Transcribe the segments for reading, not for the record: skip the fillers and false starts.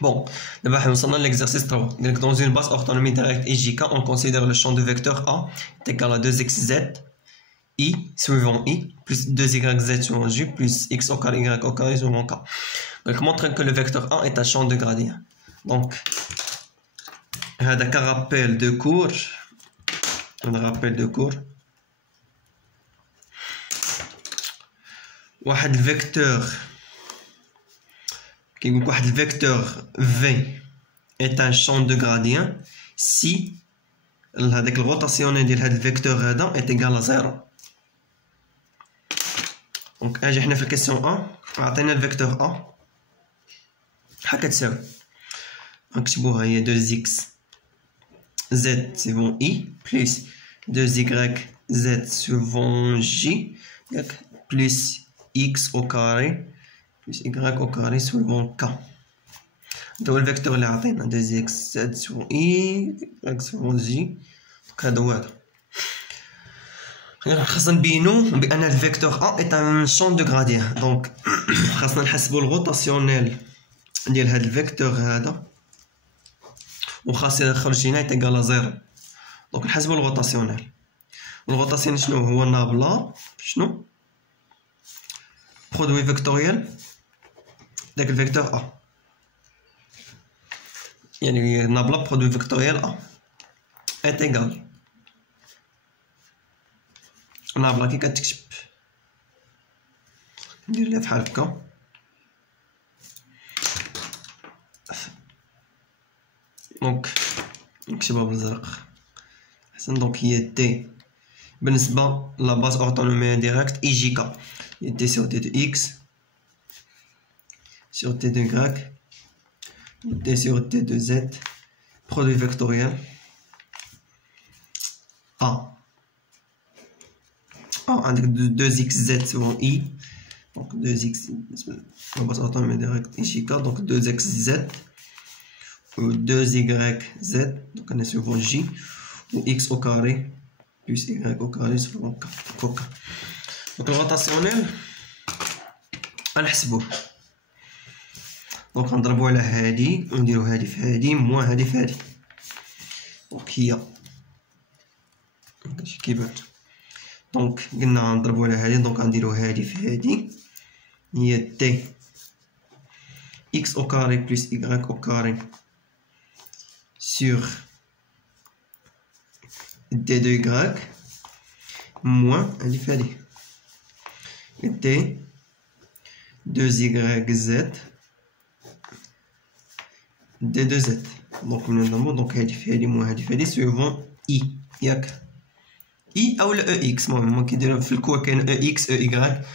Bon, d'abord, on a l'exercice 3. Donc, dans une base orthonomie directe IJK, on considère le champ de vecteur A est égal à 2xz, I suivant I, plus 2yz suivant J, plus x au carré y au carré suivant K. Donc, montre que le vecteur A est un champ de gradient. Donc, هذا qu'un rappel de cours. Un rappel de cours. واحد الفيكتور كيقولك واحد الفيكتور V est un champ de gradient si هذاك الروتاسيونيل ديال هذا الفيكتور هذا est égal à 0. دونك اجي حنا في الكيسيون A عطينا الفيكتور A شحال كتساوي نكتبوها هي 2x z suivant I plus 2y z suivant J ياك plus x au carré plus y au carré suivant k. هذا هو الفيكتور اللي عطينا 2x z suivant I y suivant J. هذا هو هذا خاصنا نبينو بان الفيكتور A est un champ de gradient. دونك خاصنا نحسبو الروتاسيونيل ديال هذا الفيكتور هذا وخاص يخرج لينا يتيغال زيرو. دونك نحسبو الروتاسيونيل. الروتاسيونيل شنو هو؟ نابلا شنو برودوي فيكتوريال داك الفيكتور A، يعني نابلا برودوي فيكتوريال A est égal نابلا كي كتكتب ندير ليها بحال هكا دونك نكتبها بالزرق احسن. دونك هي تي بالنسبه لا باز اورتونوميه ديريكت اي جي كا هي تي سور تي دو اكس sur t de y, t sur t de z, produit vectoriel A. Avec 2xz suivant I, donc 2x, on va sortir le direct ici, donc 2xz, ou 2yz, donc on est suivant J, ou x au carré, plus y au carré suivant K. Donc le rotationnel, on نحسبوه. دونك نضربو على هادي ونديرو هادي في هادي موان هادي في هادي. دونك هي هادشي كيبان. دونك قلنا نضربو على هادي دونك غنديرو هادي في هادي هي تي x au carré plus y au carré sur d de y moins هادي في هادي t 2yz d de z. دونك من النمو دونك هادي في هادي موان هادي في هادي سويفون i ياك i اولا او اكس. المهم هما كيديرو في الكور كاين او اكس او ايكغيك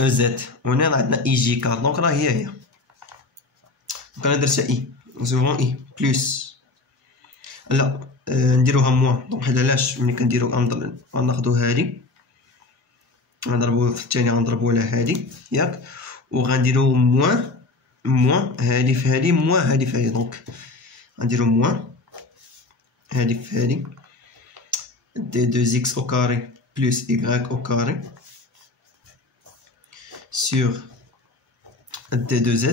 او زد وهنا عندنا اي جي كار دونك راه هي دونك انا درتها اي سويفون اي بلوس لا نديروها موان. دونك حنا علاش ملي كنديرو غناخدو هادي غنضربو في الثاني غنضربو على هادي ياك وغنديرو موان هادي في هادي موان هادي في هادي. دونك غنديرو موان هادي في هادي d 2x au carré plus y au carré sur d 2z.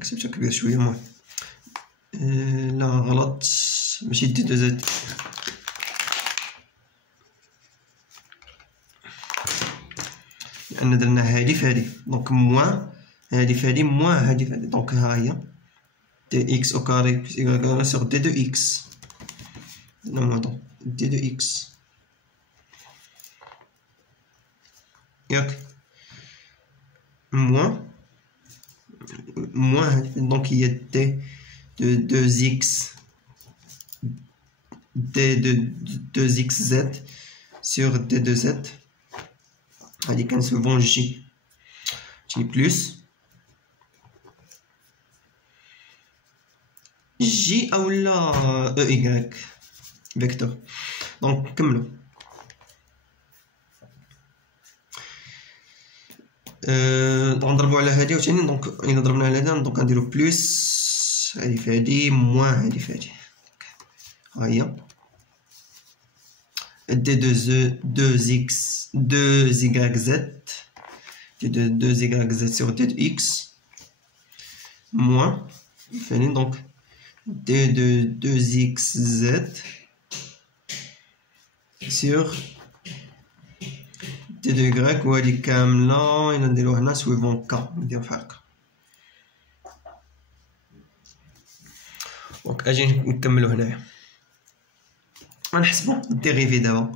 كتبتها كبير شويه المهم لا غلط ماشي d 2z لان درنا هادي في هادي. دونك موان هادي في هادي موان هادي في هادي. دونك ها هي dx au carré plus y au carré sur d de x non d de x ياك moins donc il y a t de 2x d de 2xz sur d de z هادي كنسوفون جي بلس جي اولا او ايكغيك فيكتور. دونك نكملو غنضربو على هادي وثاني. دونك الا ضربنا على هادي دونك غنديرو بلس هادي في هادي موان هادي في هادي. ها هي d2x 2yz d2yz sur d de x moins donc d de 2xz sur d de y وهذه كاملة إلا نديرو هنا سويفون ك نديرو في هكا. دونك أجي نكملو هنايا غنحسبو الديريفي دابا.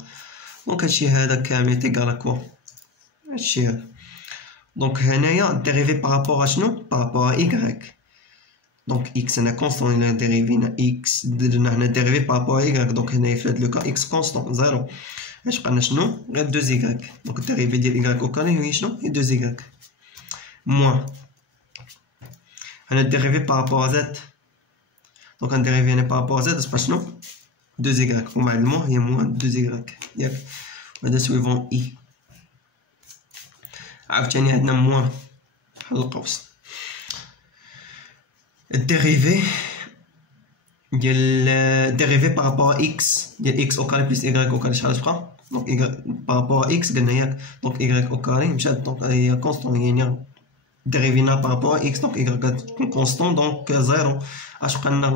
دونك هادشي هذا كامل تيكال كوا هادشي هذا. دونك هنايا الديريفي بارابور اشنو بارابور إيكغيك. دونك إكس أنا كونستون إلا ديريفينا إكس درنا هنا ديريفي بارابور إيكغيك. دونك هنايا في هاد لو كا إكس كونستون زيرو اش بقى لنا شنو غير 2 زيكغيك. دونك الديريفي ديال إيكغيك أو كاري هي شنو هي 2 زيكغيك موان هنا الديريفي بارابور زد. دونك غنديريفي هنا بارابور زد تبقى شنو 2 زيكغيك ومع المون هي موان 2 زيكغيك ياك. وهذا سويفون إي عاوتاني عندنا موان بحال القوس. الديريفي ديال ديريفي بارابور اكس ديال اكس او كاري بلس ايكغيك او كاري شحال تبقى. دونك بارابور اكس قلنا ياك. دونك ايكغيك او كاري مشات دونك هي كونستون يعني ديريفينا بارابور اكس. دونك ايكغيك تكون كونستون دونك زيرو. اش بقى لنا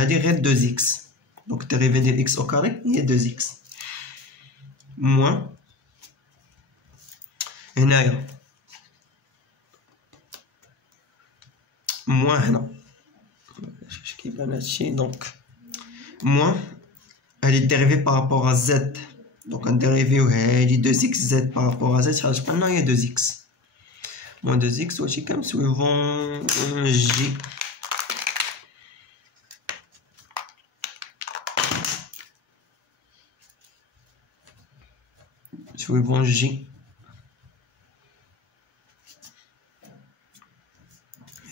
هادي غير 2 اكس. دونك الديريفي ديال اكس او كاري هي 2 اكس موان هنايا موان هنا اش كيبان هادشي. دونك موان هادي الديريفي بارابور ا زد. دونك غنديريفيو هادي 2 اكس زد بارابور ا زد شحال تبقى لنا هي 2 اكس موان 2 اكس. وهادشي كامل سويفون جي سويفون جي.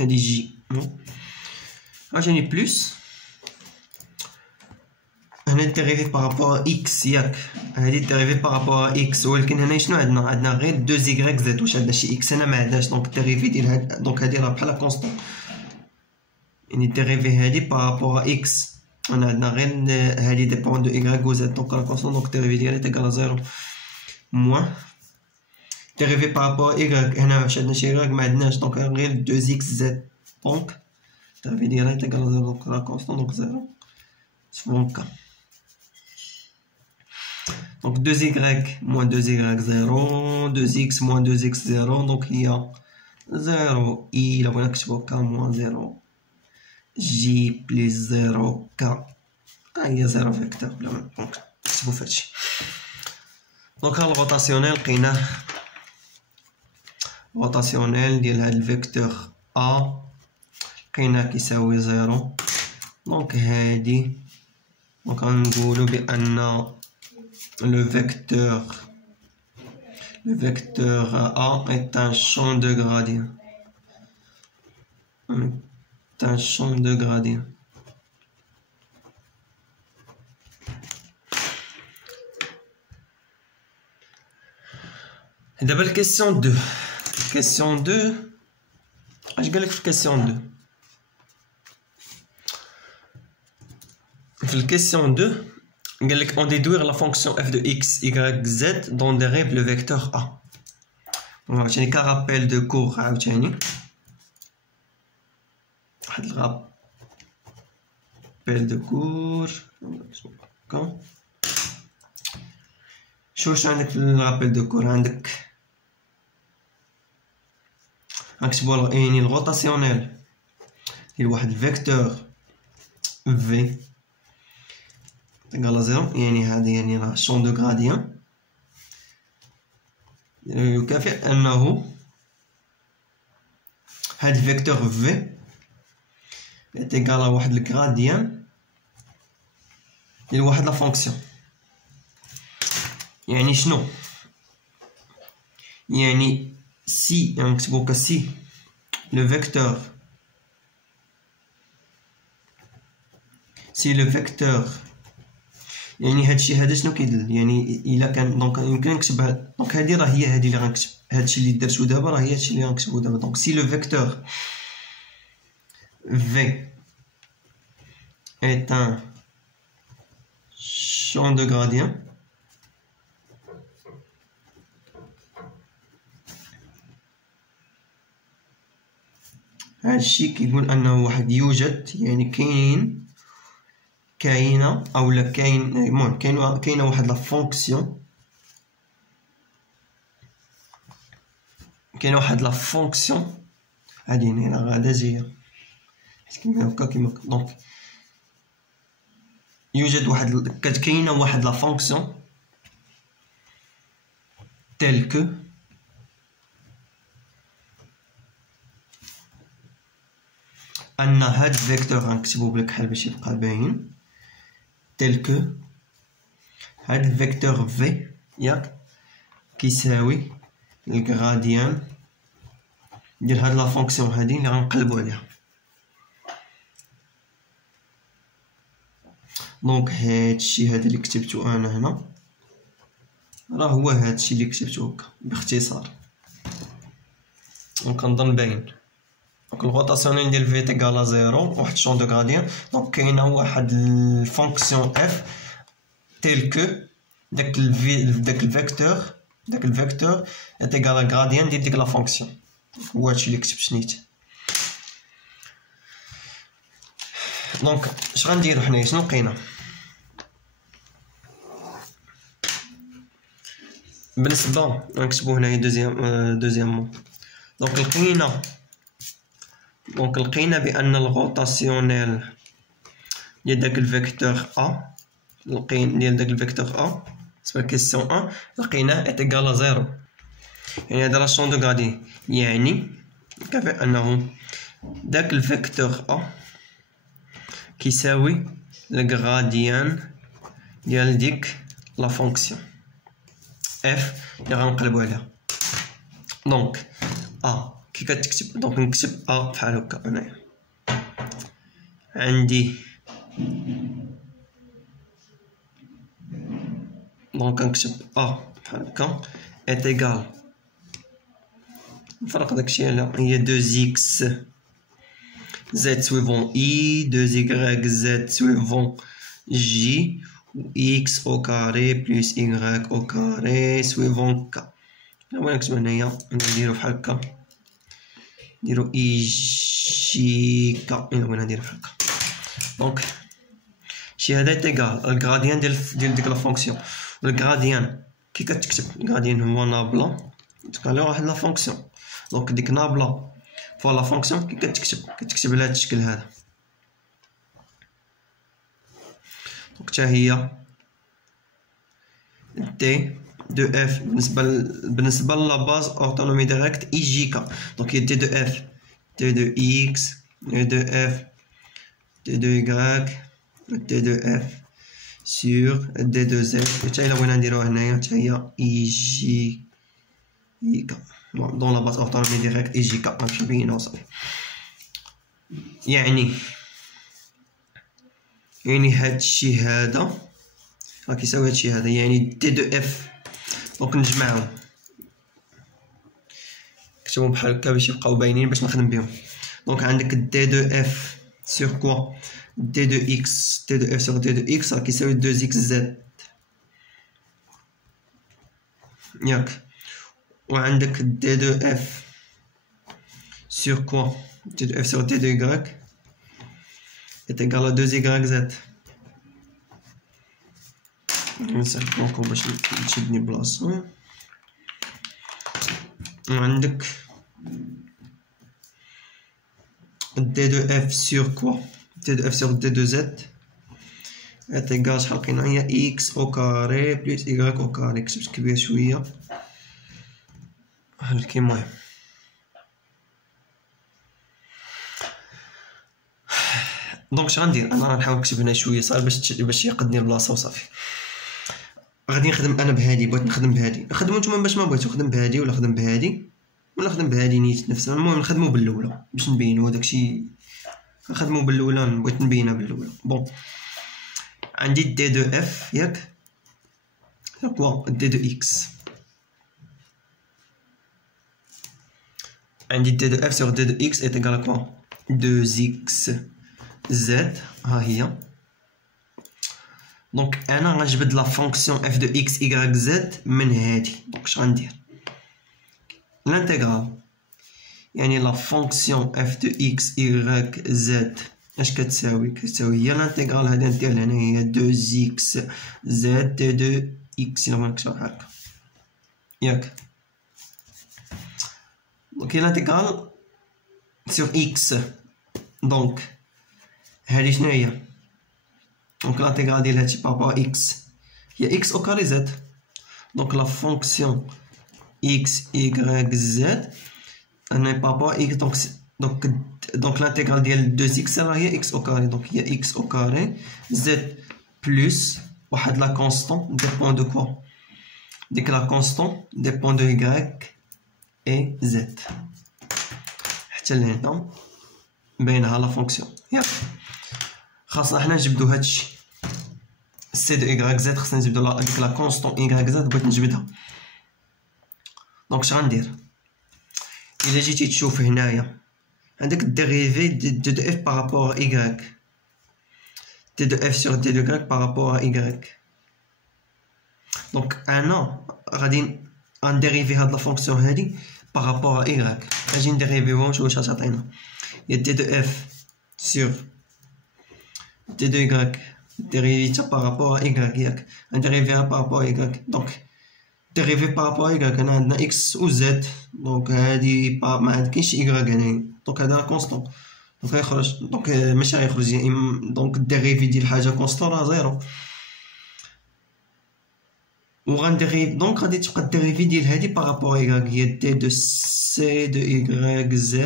هادي جي عاوتاني بلوس هنا الديريفي بارابور اكس ياك. هادي الديريفي بارابور اكس ولكن هنا شنو عندنا غير 2 زيكغيك زد. واش عندنا شي اكس هنا ما عندناش. دونك الديريفي ديال هاد دونك هادي راه بحال كونستون يعني الديريفي هادي بارابور اكس انا عندنا غير هادي ديبون دو ايكغيك و زد. دونك راه كونستون دونك الديريفي ديالها تيكال زيرو موان ديريفي بارابور ايكغيك. هنا واش عندنا شي ايكغيك ما عندناش. دونك غير 2 اكس زد. دونك الديريفي ديالها تيكال زيرو. دونك راه كونستون دونك زيرو سوون كا. دونك 2 زيكغيك موان 2 زيكغيك زيرو 2 اكس موان 2 اكس زيرو. دونك هي زيرو اي إلا بغينا نكتبو كا موان زيرو جي بليس زيرو كا. هي زيرو فيكتور بلا ما دونك نكتبو فهادشي. دونك ها الغوطاسيونيل لقيناه غوطاسيونيل ديال هاد الفيكتور ا لقيناه كيساوي زيرو. دونك هادي دونك غنقولو بأن le vecteur A est un champ de gradient. C'est un champ de gradient. D'abord la question 2. Question 2. Je vais la question 2. La question 2. On déduire la fonction f de x, y, z dont dérive le vecteur A. On va qu'un rappel de cours. Rappel de cours. شو عندك في الرابيل دو كور؟ عندك نكتبو يعني الغوطاسيونيل ديال واحد الفيكتور في تيكال زيرو. يعني هذا يعني راه شون دو غراديان يكافئ انه هاد الفيكتور في تيكال واحد الغراديان ديال واحد لا فونكسيون. يعني شنو؟ يعني سي نكتبو كسي لو فيكتور سي لو فيكتور يعني هادشي هذا شنو كيدل؟ يعني الا كان دونك يمكن نكتبها. دونك هادي راه هي هادي اللي غنكتب هادشي اللي درتو دابا راه هي هادشي اللي غنكتبو دابا. دونك سي لو فيكتور في est un champ de gradient هادشي كيقول انه واحد يوجد، يعني كاينه اولا المهم كاينه واحد لا فونكسيون، هادي هنا غادا جايه كيما هكا دونك يوجد كاينه واحد لا فونكسيون تيل كو ان هاد الفيكتور غنكتبو بالكحل باش يبقى باين، تيل كو هاد الفيكتور في ياك كيساوي الغراديان ديال هاد لا فونكسيون هادي اللي غنقلبو عليها. دونك هادشي هذا اللي كتبتو انا هنا راه هو هادشي اللي كتبتو هكا باختصار، دونك كنظن باين. دونك الغوطاسيونيل ديال في تيكالا زيرو واحد شون دو غراديان، دونك كاينه واحد الفونكسيون اف تيل كو داك الفيكتور تيكالا غراديان ديال ديك لا فونكسيون، هو هادشي اللي كتبت نيت. دونك اش غنديرو حنايا، شنو لقينا بالنسبه غنكتبو هنايا دوزيامون. دونك لقينا بان الغوطاسيونيل ديال داك الفيكتور ا سبا كيسيون ا لقيناه ايتيكال زيرو، يعني هذا لا شون دو غادي، يعني كيف انه داك الفيكتور ا كيساوي الغراديان ديال ديك لا فونكسيون اف اللي غنقلبو عليها. دونك ا كي كتكتب، دونك نكتب ا بحال هكا، انايا عندي دونك نكتب ا بحال هكا ايتيكال، نفرق داكشي على هي 2 x z suivant i 2 y z suivant j x au carré plus y au carré suivant k. بغينا نكتبو هنايا نديرو بحال هكا، نديرو اي جي كا، بغينا نديرو بحال هكا. دونك شي هذا تيكال الغراديان ديال ديك لا فونكسيون، والغراديان كي كتكتب الغراديان هو نابلا تقال واحد لا فونكسيون، دونك ديك نابلا فوا لا فونكسيون كي كتكتب على هاد الشكل هذا. دونك حتى هي دي دو اف بالنسبه لا باز اوتونومي ديريكت اي جي كا، دونك هي دي دو اف دي دو اكس دي دو اف دي دو يغريك دي دو اف سور دي دو زد، حتى الا بغينا نديروها هنايا حتى هي اي جي كا دون لا باز اوتونومي ديريكت اي جي كا ماشي باينه وصافي. يعني هادشي هذا راه كيساوي هادشي هذا، يعني دي دو اف. دونك نجمعهم نكتبهم بحال هكا باش يبقاو باينين باش نخدم بهم. دونك عندك دي دو اف سور كوا دي دو اكس، دي دو اف سور دي دو اكس راه كيساوي 2 اكس زد ياك، وعندك دي دو اف سور كوا دي دو اف سور دي دو يغريك est égal à 2yz. نسحبو باش تشدني بلاصة. وعندك d2f sur quoi d2f sur d2z est égal شحال لقينا هي x au carré plus y au carré. كتبت كبير شوية بحال كيما المهم. دونك اش غندير انا غنحاول نكتب هنا شويه صعيب باش يقدني البلاصه وصافي. غادي نخدم انا بهادي، بغيت نخدم بهادي، نخدمو نتوما باش ما بغيتو نخدم بهادي ولا نخدم بهادي ولا نخدم بهادي نيت نفسها. المهم نخدمو بالاولى باش نبينو داكشي، نخدمو بالاولى بغيت نبينها بالاولى. بون عندي دي دو اف ياك كوا دي دو اكس، عندي دي دو اف سور دي دو اكس ايت ايكال كوا 2 اكس زد ها هي. دونك انا غنجبد لا فونكسيون اف دو اكس y زد من هادي. دونك اش غندير؟ الانتيغرال يعني لا فونكسيون اف دو اكس ايغريك زد اش كتساوي هي الانتيغرال هادي ندير هنا هي 2 اكس زد دي 2 اكس الا بغينا نكتبها هكا ياك. دونك هي الانتيغرال سور اكس. دونك هادي شنو هي؟ دونك الانتيغرال ديال هادشي بابا اكس هي اكس او كاري زد. دونك لا فونكسيون اكس ايغريك زد انا بابا اكس دونك l'intégral ديال 2x راه هي x au carré. دونك هي x au carré z plus واحد لا كونستون dépend de quoi. ديك لا كونستون dépend de y et z حتى لهنا باينها لا فونكسيون ياك. خاصنا حنا نجبدو هادشي سي دو y z خاصنا نجبدو ديك لا كونستون y z بغيت نجبدها. دونك اش غندير الا جيتي تشوف هنايا عندك الديريفي دو اف بارابور ا y دي دو اف سور دي دو y بارابور ا y. دونك انا غادي غنديريفي هاد لا فونكسيون هادي بارابور ا y. اجي نديريفيوها ونشوف واش غتعطينا. هي دي دو اف سور دي دو y ديريفيتها بارابور ا y ياك نديريفيها بارابور ا y. دونك ديريفي بارابور y هنا عندنا x و z. دونك هادي ما كاينش y هنايا. دونك هذا كونستون دونك غيخرج. دونك ماشي غيخرج دونك الديريفي ديال حاجه كونستون راه زيرو. و غنديريف دونك غادي تبقى الديريفي ديال هادي بارابور y هي دي دو سي دو y z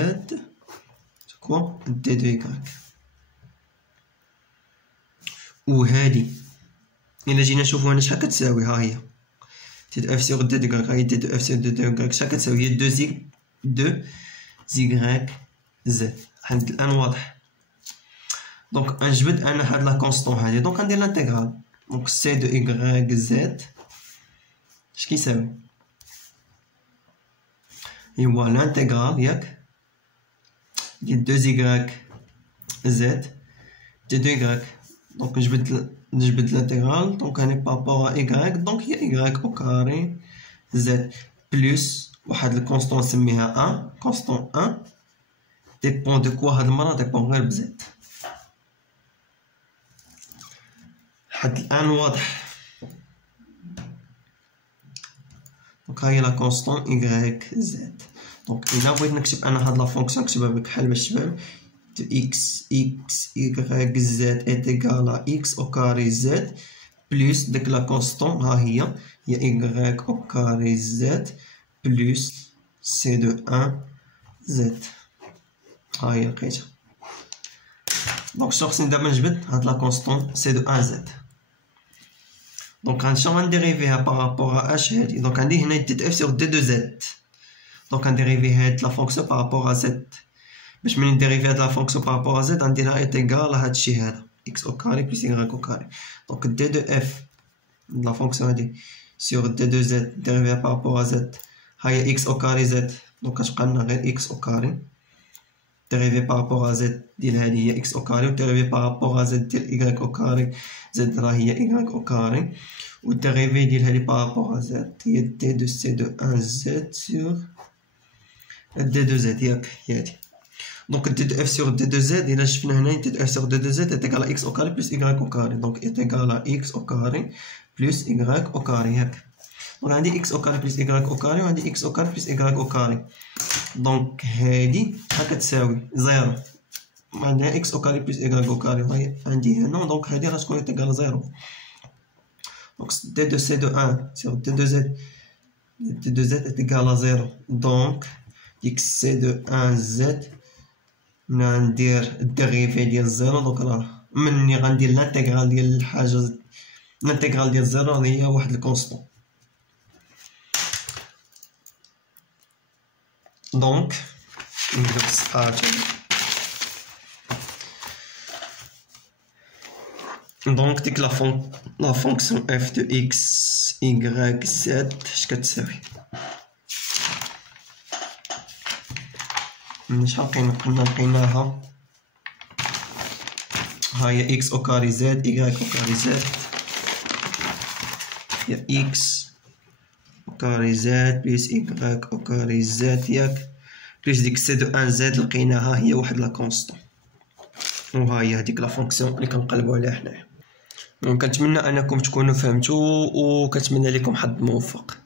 كوا دي دو y. و هادي الا جينا نشوفو هنا شحال كتساوي ها هي تي دو اف سور دي دو y هاي دي دو اف سور دي دو y شحال كتساوي هي 2 y z. عند الان واضح. دونك نجبد انا هاد لا كونستون هادي. دونك غندير لانتيغرال. دونك سي دو y z اش كيساوي هو لانتيغرال ياك ديال 2 y z دي دو y. دونك نجبد لانتيغرال. دونك هاني بابا y. دونك هي y او كاري z بلس واحد الكونستون نسميها 1 كونستون 1 ديبون دو كوا. هاد المره ديبون غير بزد. حد الان واضح. دونك هاهي لا كونستون y z. دونك الا بغيت نكتب انا هاد لا فونكسيون نكتبها بكحل باش تفهم de x y z est égal à x au carré z plus ديك لا كونستون ها هي y au carré z plus c de 1 z. ها هي لقيتها. دونك شنو خصني دابا نجبد هاد لا كونستون c de 1 z. دونك غنمشيو غنديريفيها بارابور اش هادي. دونك عندي هنا دي اف سور دي دو زد. دونك غنديريفي هاد لا فونكسيون بارابور زد. باش من نديريفي هاد لا فونكسيون بارابور زد غنديرها ايتيغال هادشي هذا x او كاري بلس y او كاري. دونك دي دو اف لا فونكسيون هادي سور دي دو زد ديريفيها بارابور زد ها هي x او كاري زد. دونك كتبقى لنا غير x او كاري ديريفي بارابور زد ديال هادي هي x او كاري و ديريفي بارابور زد ديال y او كاري زد راه هي y او كاري و ديريفي ديال هادي بارابور زد هي دي دو سي دو 1 زد سور دي دو زد ياك هي هادي. دونك دي دو اف سور دي دو زد الا شفنا هنا دي دو اف سور دي دو زد est égal à x au carré plus y au carré. دونك est égal à x au carré plus y au carré ياك. دونك عندي x au carré plus y au carré وعندي x au carré plus y au carré. دونك هادي ها كتساوي زيرو. عندنا x au carré plus y au carré هاي عندي هنا. دونك هادي راه تكون est égal à زيرو. دونك دي دو سي دو 1 سور دي دو زد دي دو زد est égal à زيرو. دونك ديك سي دو 1 زد ندير الديريفي ديال زيرو. دونك راه مني غندير لانتيغرال ديال الحاجه. لانتيغرال ديال زيرو هي واحد الكونستون. دونك ندير الصفحه. دونك ديك لا فونكسيون اف دو اكس y z اش كتساوي شحال لقيناها ها هي x او كاري z y او كاري z هي x او كاري z بلس y او كاري z ياك بليس ديك سي دو ان زد لقيناها هي واحد لا كونستون، وها هي هذيك لا فونكسيون اللي كنقلبوا عليها حنايا. كنتمنى انكم تكونوا فهمتوا، وكنتمنى لكم حظ موفق.